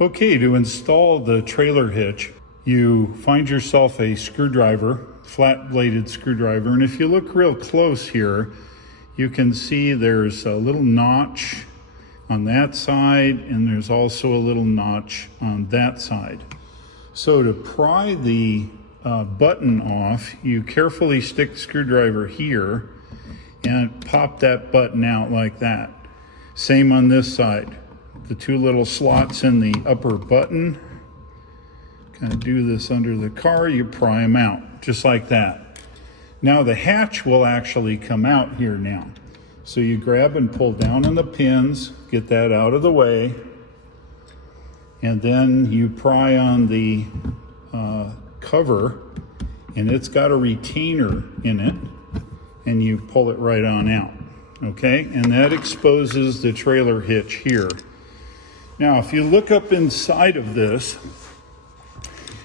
Okay, to install the trailer hitch, you find yourself a screwdriver, flat-bladed screwdriver, and if you look real close here, you can see there's a little notch on that side, and there's also a little notch on that side. So to pry the button off, you carefully stick the screwdriver here and pop that button out like that. Same on this side. The two little slots in the upper button, kind of do this under the car, you pry them out, just like that. Now the hatch will actually come out here now. So you grab and pull down on the pins, get that out of the way, and then you pry on the cover, and it's got a retainer in it, and you pull it right on out, okay? And that exposes the trailer hitch here. Now, if you look up inside of this,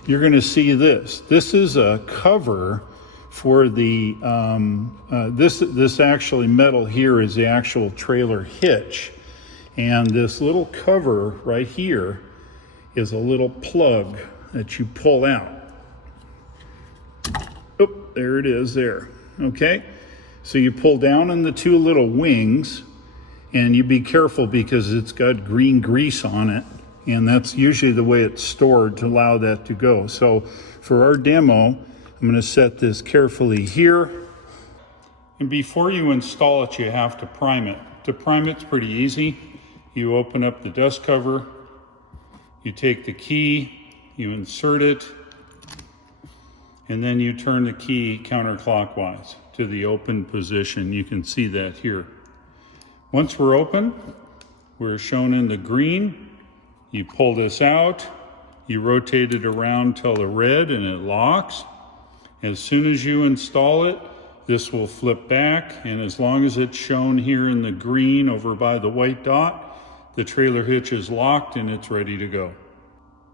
you're going to see this. This is a cover for the, this actually metal here is the actual trailer hitch. And this little cover right here is a little plug that you pull out. Oh, there it is there, okay? So you pull down on the two little wings, and you be careful because it's got green grease on it, and that's usually the way it's stored to allow that to go. So for our demo, I'm going to set this carefully here. And before you install it, you have to prime it. To prime it's pretty easy. You open up the dust cover, you take the key, you insert it, and then you turn the key counterclockwise to the open position. You can see that here. Once we're open, we're shown in the green. You pull this out, you rotate it around till the red and it locks. As soon as you install it, this will flip back, and as long as it's shown here in the green over by the white dot, the trailer hitch is locked and it's ready to go.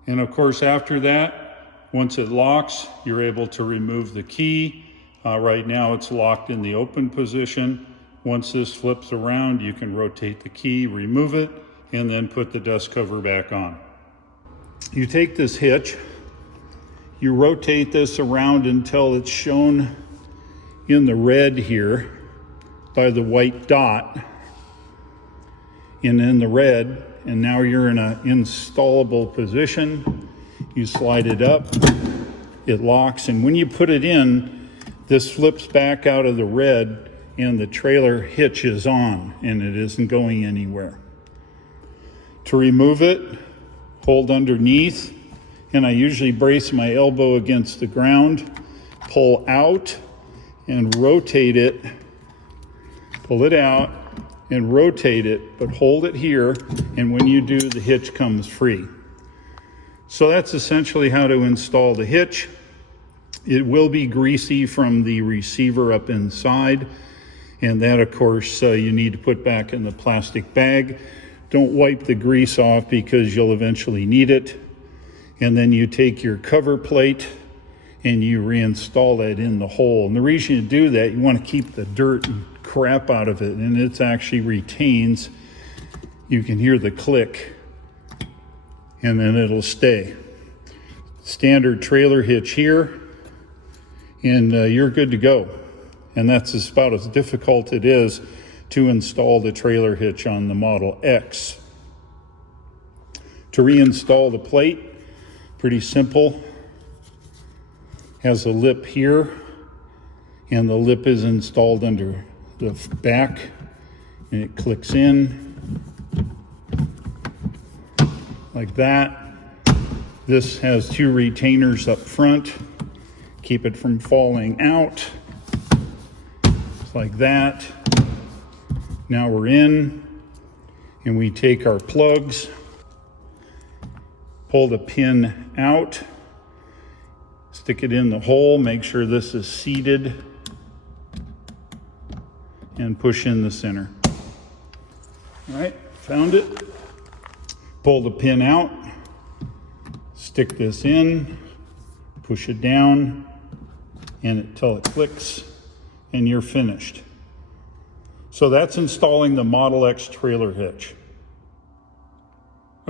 And of course after that, once it locks, you're able to remove the key. Right now it's locked in the open position. Once this flips around, you can rotate the key, remove it, and then put the dust cover back on. You take this hitch, you rotate this around until it's shown in the red here by the white dot, and in the red, and now you're in an installable position. You slide it up, it locks, and when you put it in, this flips back out of the red, and the trailer hitch is on, and it isn't going anywhere. To remove it, hold underneath, and I usually brace my elbow against the ground, pull out and rotate it, pull it out and rotate it, but hold it here, and when you do, the hitch comes free. So that's essentially how to install the hitch. It will be greasy from the receiver up inside, and that, of course, you need to put back in the plastic bag. Don't wipe the grease off because you'll eventually need it. And then you take your cover plate and you reinstall that in the hole. And the reason you do that, you want to keep the dirt and crap out of it, and it actually retains. You can hear the click, and then it'll stay. Standard trailer hitch here, and you're good to go. And that's about as difficult it is to install the trailer hitch on the Model X. To reinstall the plate, pretty simple. Has a lip here, and the lip is installed under the back, and it clicks in like that. This has two retainers up front, keep it from falling out. Like that. Now we're in, and we take our plugs, pull the pin out, stick it in the hole, make sure this is seated, and push in the center. All right, found it. Pull the pin out, stick this in, push it down, and until it clicks, and you're finished. So that's installing the Model X trailer hitch.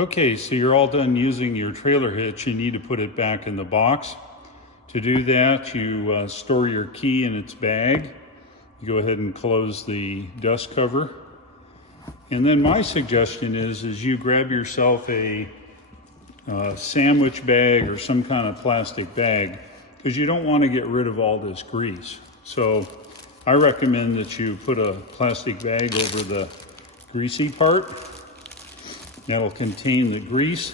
Okay, so you're all done using your trailer hitch. You need to put it back in the box. To do that, you store your key in its bag. You go ahead and close the dust cover. And then my suggestion is you grab yourself a sandwich bag or some kind of plastic bag, because you don't want to get rid of all this grease. So I recommend that you put a plastic bag over the greasy part. That'll contain the grease.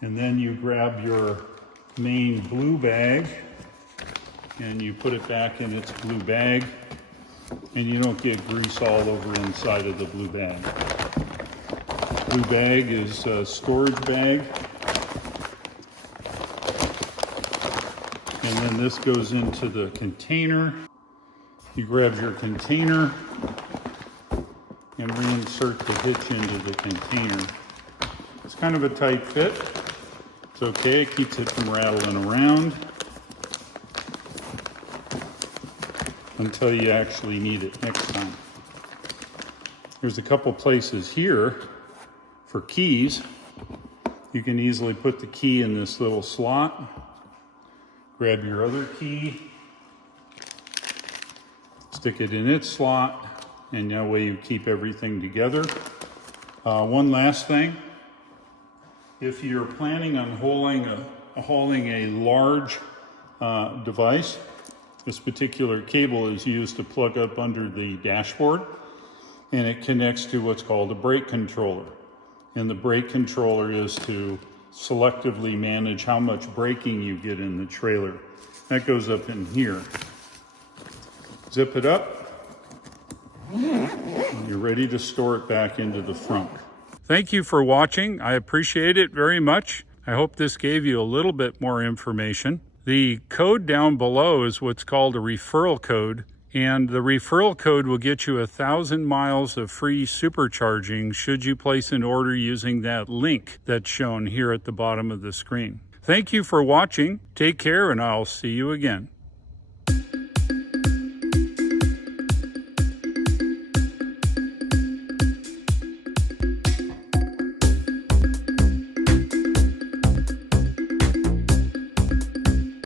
And then you grab your main blue bag and you put it back in its blue bag, and you don't get grease all over inside of the blue bag. Blue bag is a storage bag. And then this goes into the container. You grab your container and reinsert the hitch into the container. It's kind of a tight fit. It's okay, it keeps it from rattling around until you actually need it next time. There's a couple places here for keys. You can easily put the key in this little slot. Grab your other key, stick it in its slot, and that way you keep everything together. One last thing. If you're planning on hauling a large device, this particular cable is used to plug up under the dashboard, and it connects to what's called a brake controller. And the brake controller is to selectively manage how much braking you get in the trailer. That goes up in here. Zip it up, and you're ready to store it back into the front. Thank you for watching. I appreciate it very much. I hope this gave you a little bit more information. The code down below is what's called a referral code, and the referral code will get you 1,000 miles of free supercharging should you place an order using that link that's shown here at the bottom of the screen. Thank you for watching. Take care, and I'll see you again.